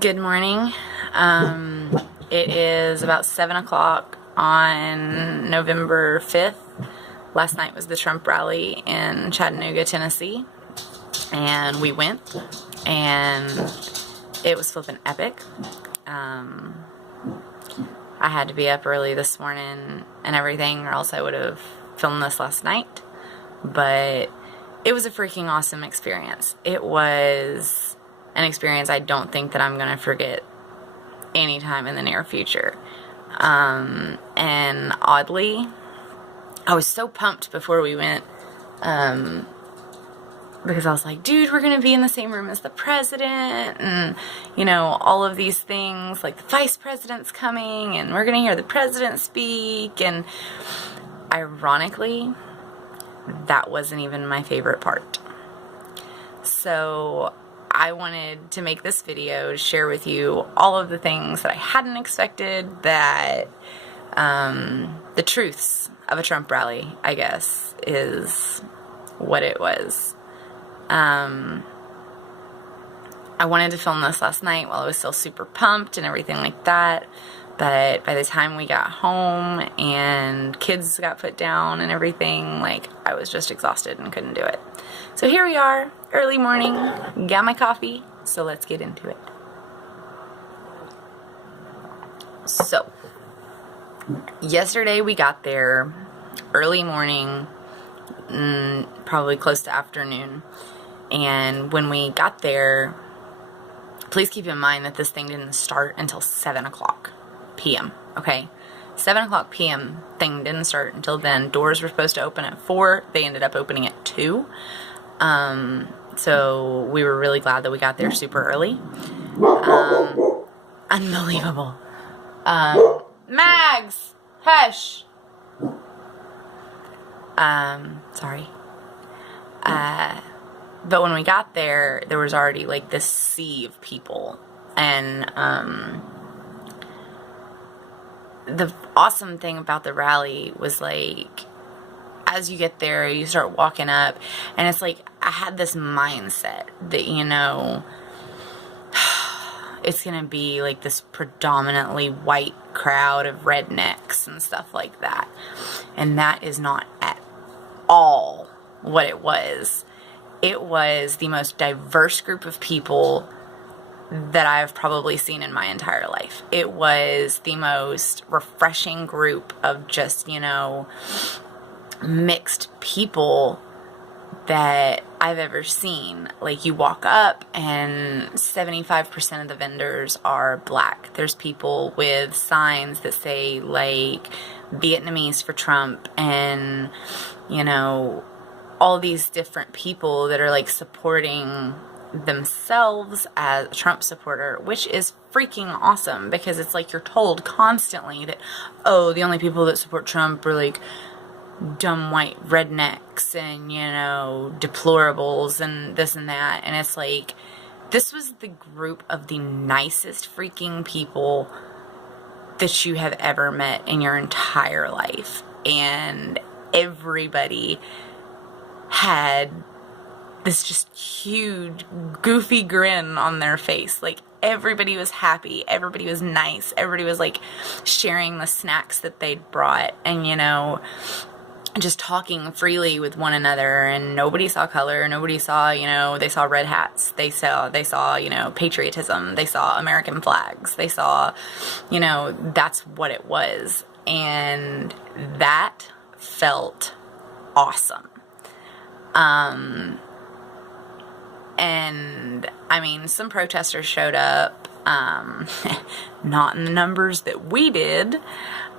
Good morning. It is about 7 o'clock on November 5th. Last night was the Trump rally in Chattanooga, Tennessee, and we went, and it was flippin' epic. I had to be up early this morning and everything, or else I would have filmed this last night, but it was a freaking awesome experience. It was an experience I don't think that I'm going to forget anytime in the near future. And oddly, I was so pumped before we went, because I was like, dude, we're going to be in the same room as the president, and, all of these things, like the vice president's coming, and we're going to hear the president speak, and ironically, that wasn't even my favorite part. So I wanted to make this video to share with you all of the things that I hadn't expected, that the truths of a Trump rally, I guess, is what it was. I wanted to film this last night while I was still super pumped and everything like that, but by the time we got home and kids got put down and everything, I was just exhausted and couldn't do it. So here we are, early morning, got my coffee, so let's get into it. So, yesterday we got there early morning, probably close to afternoon, and when we got there, please keep in mind that this thing didn't start until 7 o'clock p.m., okay? 7 o'clock p.m. thing didn't start until then. Doors were supposed to open at 4. They ended up opening at 2. So we were really glad that we got there super early. Unbelievable. Mags! Hush! Sorry. But when we got there, there was already, this sea of people. And, the awesome thing about the rally was, as you get there, you start walking up, and it's I had this mindset that, it's gonna be this predominantly white crowd of rednecks and stuff like that. And that is not at all what it was. It was the most diverse group of people that I've probably seen in my entire life. It was the most refreshing group of just, mixed people that I've ever seen. You walk up and 75% of the vendors are black. There's people with signs that say Vietnamese for Trump, and all these different people that are supporting themselves as a Trump supporter, which is freaking awesome, because it's you're told constantly that, oh, the only people that support Trump are dumb white rednecks and, deplorables and this and that. And it's this was the group of the nicest freaking people that you have ever met in your entire life. And everybody had this just huge, goofy grin on their face. Everybody was happy. Everybody was nice. Everybody was, sharing the snacks that they'd brought. And, just talking freely with one another, and nobody saw color. Nobody saw, they saw red hats. They saw, patriotism. They saw American flags. They saw, that's what it was. And that felt awesome. And, some protesters showed up, not in the numbers that we did,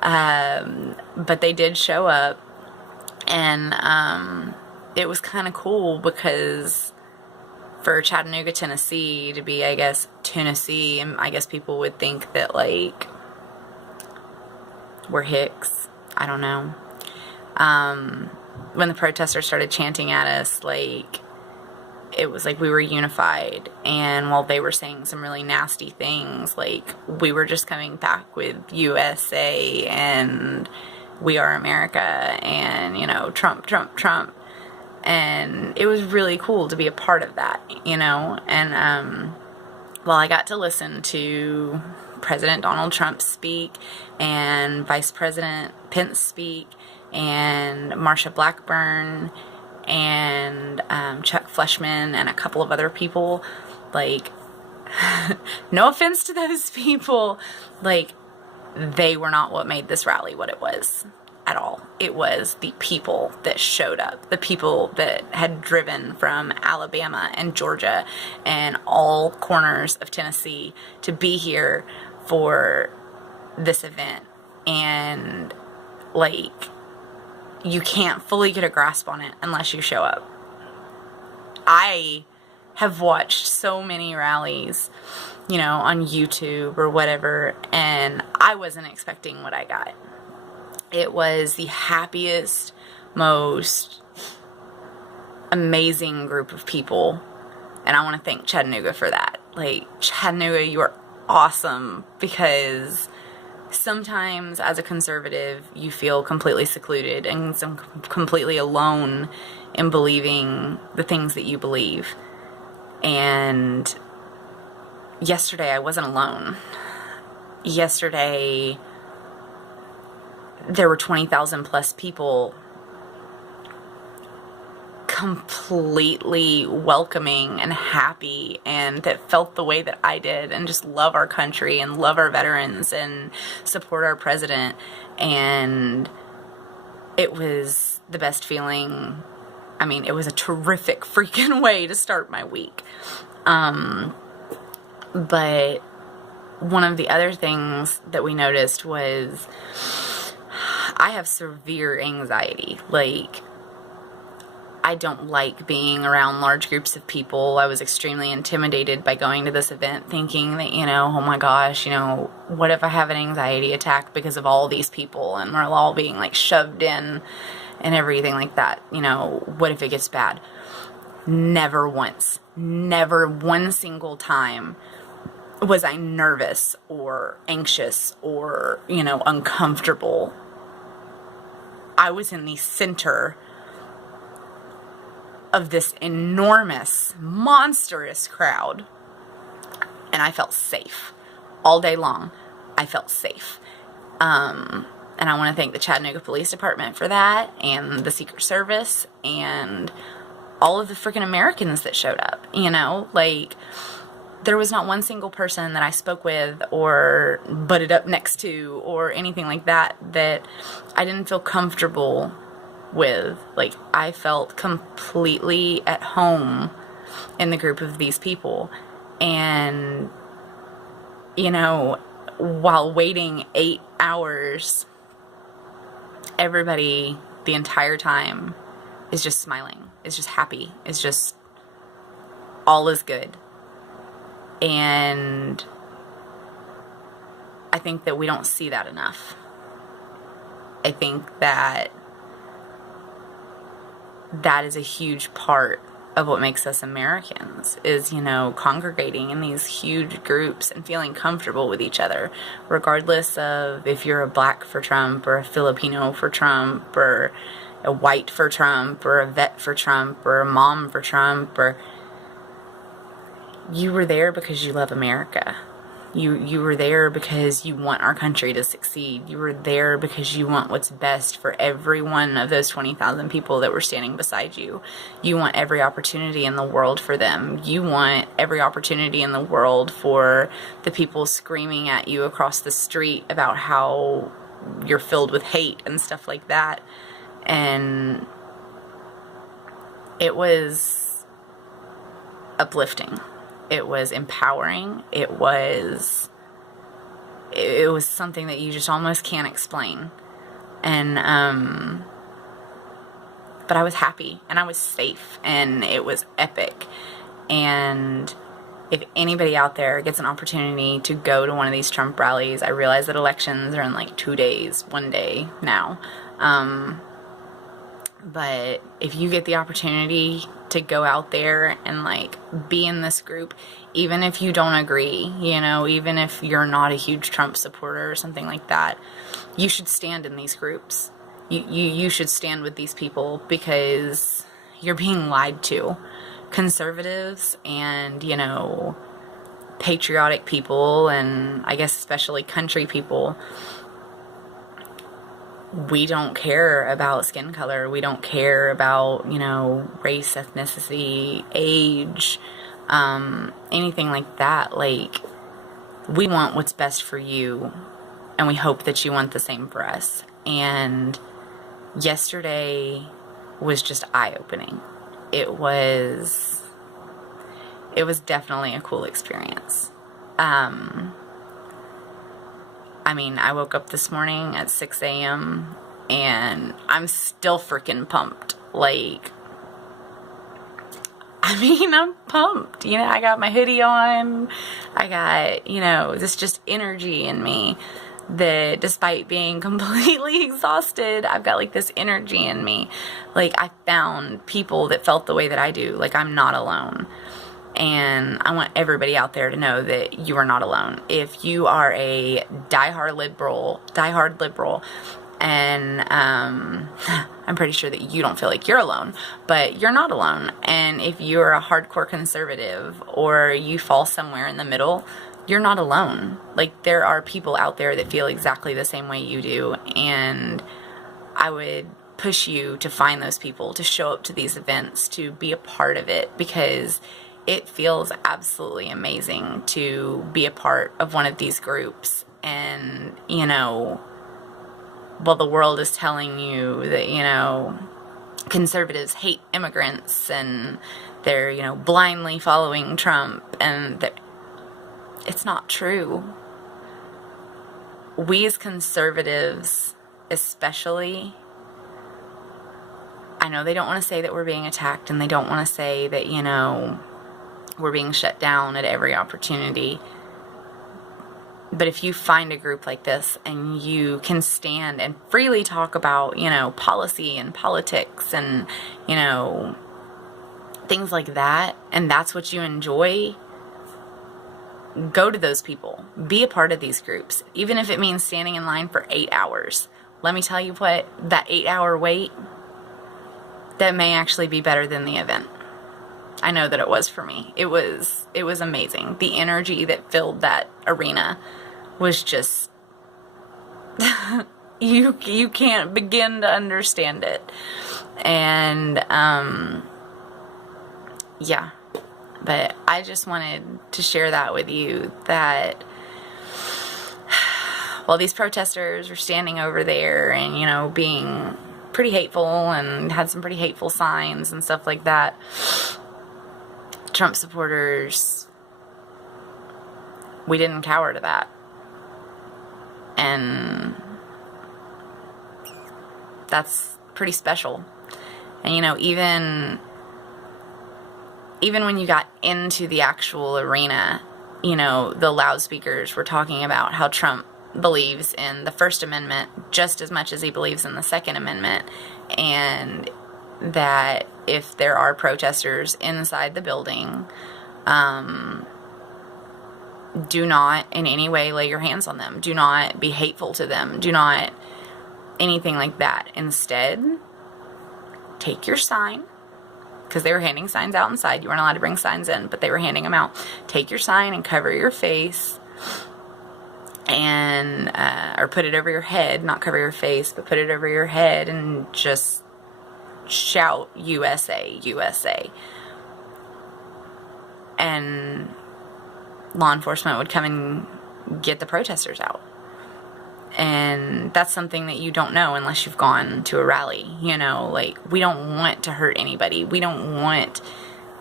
but they did show up. And it was kind of cool, because for Chattanooga, Tennessee to be, I guess, Tennessee, and I guess people would think that, we're Hicks. I don't know. When the protesters started chanting at us, it was we were unified. And while they were saying some really nasty things, we were just coming back with USA and we are America and, Trump, Trump, Trump. And it was really cool to be a part of that, and Well, I got to listen to President Donald Trump speak, and Vice President Pence speak, and Marsha Blackburn, and Chuck Fleshman, and a couple of other people. Like, no offense to those people, like, they were not what made this rally what it was at all. It was the people that showed up, the people that had driven from Alabama and Georgia and all corners of Tennessee to be here for this event. And, like, you can't fully get a grasp on it unless you show up. I have watched so many rallies, you know, on YouTube or whatever, and I wasn't expecting what I got. It was the happiest, most amazing group of people, and I want to thank Chattanooga for that. Like, Chattanooga, you are awesome, because sometimes as a conservative you feel completely secluded and completely alone in believing the things that you believe. And yesterday I wasn't alone. Yesterday there were 20,000 plus people completely welcoming and happy, and that felt the way that I did, and just love our country and love our veterans and support our president. And it was the best feeling. I mean, it was a terrific freaking way to start my week. But one of the other things that we noticed was I have severe anxiety. Like, I don't like being around large groups of people. I was extremely intimidated by going to this event, thinking that, you know, oh my gosh, you know, what if I have an anxiety attack because of all these people and we're all being like shoved in and everything like that. You know, what if it gets bad? Never once, never one single time was I nervous or anxious or, you know, uncomfortable. I was in the center of this enormous, monstrous crowd, and I felt safe. All day long, I felt safe. And I want to thank the Chattanooga Police Department for that, and the Secret Service, and all of the freaking Americans that showed up. You know, like, there was not one single person that I spoke with or butted up next to or anything like that that I didn't feel comfortable with. Like, I felt completely at home in the group of these people. And, you know, while waiting 8 hours, everybody the entire time is just smiling, is just happy, is just, all is good. And I think that we don't see that enough. I think that that is a huge part of what makes us Americans, is, you know, congregating in these huge groups and feeling comfortable with each other, regardless of if you're a black for Trump or a Filipino for Trump or a white for Trump or a vet for Trump or a mom for Trump, or you were there because you love America. You were there because you want our country to succeed. You were there because you want what's best for every one of those 20,000 people that were standing beside you. You want every opportunity in the world for them. You want every opportunity in the world for the people screaming at you across the street about how you're filled with hate and stuff like that. And it was uplifting. It was empowering. It was something that you just almost can't explain. And, but I was happy and I was safe and it was epic. And if anybody out there gets an opportunity to go to one of these Trump rallies, I realize that elections are in like 2 days, 1 day now. But if you get the opportunity to go out there and like be in this group, even if you don't agree, you know, even if you're not a huge Trump supporter or something like that, you should stand in these groups. You should stand with these people, because you're being lied to. Conservatives and, you know, patriotic people, and I guess especially country people, we don't care about skin color. We don't care about, race, ethnicity, age, anything like that. Like, we want what's best for you, and we hope that you want the same for us. And yesterday was just eye-opening. It was definitely a cool experience. I woke up this morning at 6 a.m. and I'm still freaking pumped. Like, I'm pumped. I got my hoodie on. I got, this just energy in me that despite being completely exhausted, I've got like this energy in me. Like, I found people that felt the way that I do. Like, I'm not alone. And I want everybody out there to know that you are not alone. If you are a diehard liberal, and I'm pretty sure that you don't feel like you're alone, but you're not alone. And if you're a hardcore conservative, or you fall somewhere in the middle, you're not alone. Like, there are people out there that feel exactly the same way you do, and I would push you to find those people, to show up to these events, to be a part of it, because it feels absolutely amazing to be a part of one of these groups. And, well, the world is telling you that, conservatives hate immigrants and they're, blindly following Trump, and that it's not true. We as conservatives, especially, I know they don't want to say that we're being attacked, and they don't want to say that, we're being shut down at every opportunity. But if you find a group like this and you can stand and freely talk about, policy and politics and, things like that, and that's what you enjoy, go to those people. Be a part of these groups. Even if it means standing in line for 8 hours. Let me tell you what, that 8-hour wait, that may actually be better than the event. I know that it was for me. It was amazing. The energy that filled that arena was just you can't begin to understand it. And yeah. But I just wanted to share that with you, that while these protesters were standing over there and, being pretty hateful and had some pretty hateful signs and stuff like that, Trump supporters, we didn't cower to that. And that's pretty special. And, even when you got into the actual arena, the loudspeakers were talking about how Trump believes in the First Amendment just as much as he believes in the Second Amendment, and that if there are protesters inside the building, do not in any way lay your hands on them. Do not be hateful to them. Do not anything like that. Instead, take your sign, because they were handing signs out inside. You weren't allowed to bring signs in, but they were handing them out. Take your sign and cover your face, and or put it over your head, not cover your face, but put it over your head, and just shout USA, USA. And law enforcement would come and get the protesters out. And that's something that you don't know unless you've gone to a rally. Like, we don't want to hurt anybody. We don't want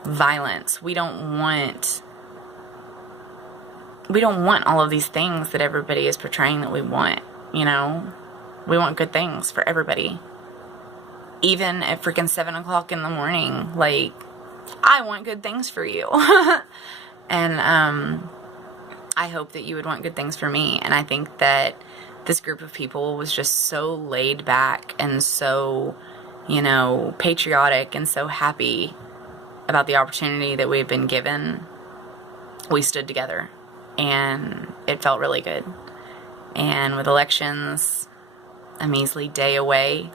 violence. We don't want all of these things that everybody is portraying that we want. We want good things for everybody. Even at freaking 7 o'clock in the morning, like, I want good things for you. And I hope that you would want good things for me. And I think that this group of people was just so laid back and so, patriotic and so happy about the opportunity that we've been given. We stood together, and it felt really good. And with elections a measly day away,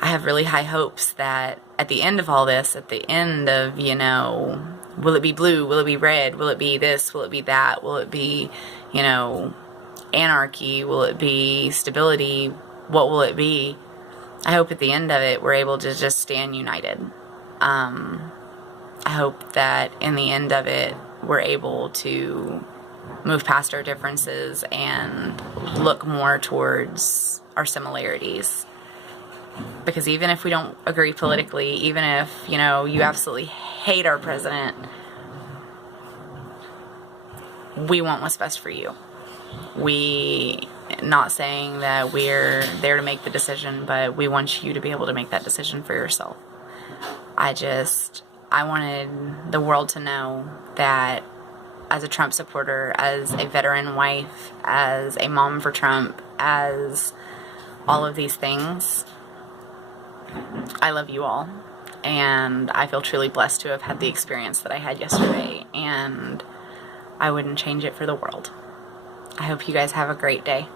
I have really high hopes that at the end of all this, at the end of, Will it be blue? Will it be red? Will it be this? Will it be that? Will it be, anarchy? Will it be stability? What will it be? I hope at the end of it, we're able to just stand united. I hope that in the end of it, we're able to move past our differences and look more towards our similarities. Because even if we don't agree politically, even if, you absolutely hate our president, we want what's best for you. Not saying that we're there to make the decision, but we want you to be able to make that decision for yourself. I wanted the world to know that as a Trump supporter, as a veteran wife, as a mom for Trump, as all of these things, I love you all. And I feel truly blessed to have had the experience that I had yesterday. And I wouldn't change it for the world. I hope you guys have a great day.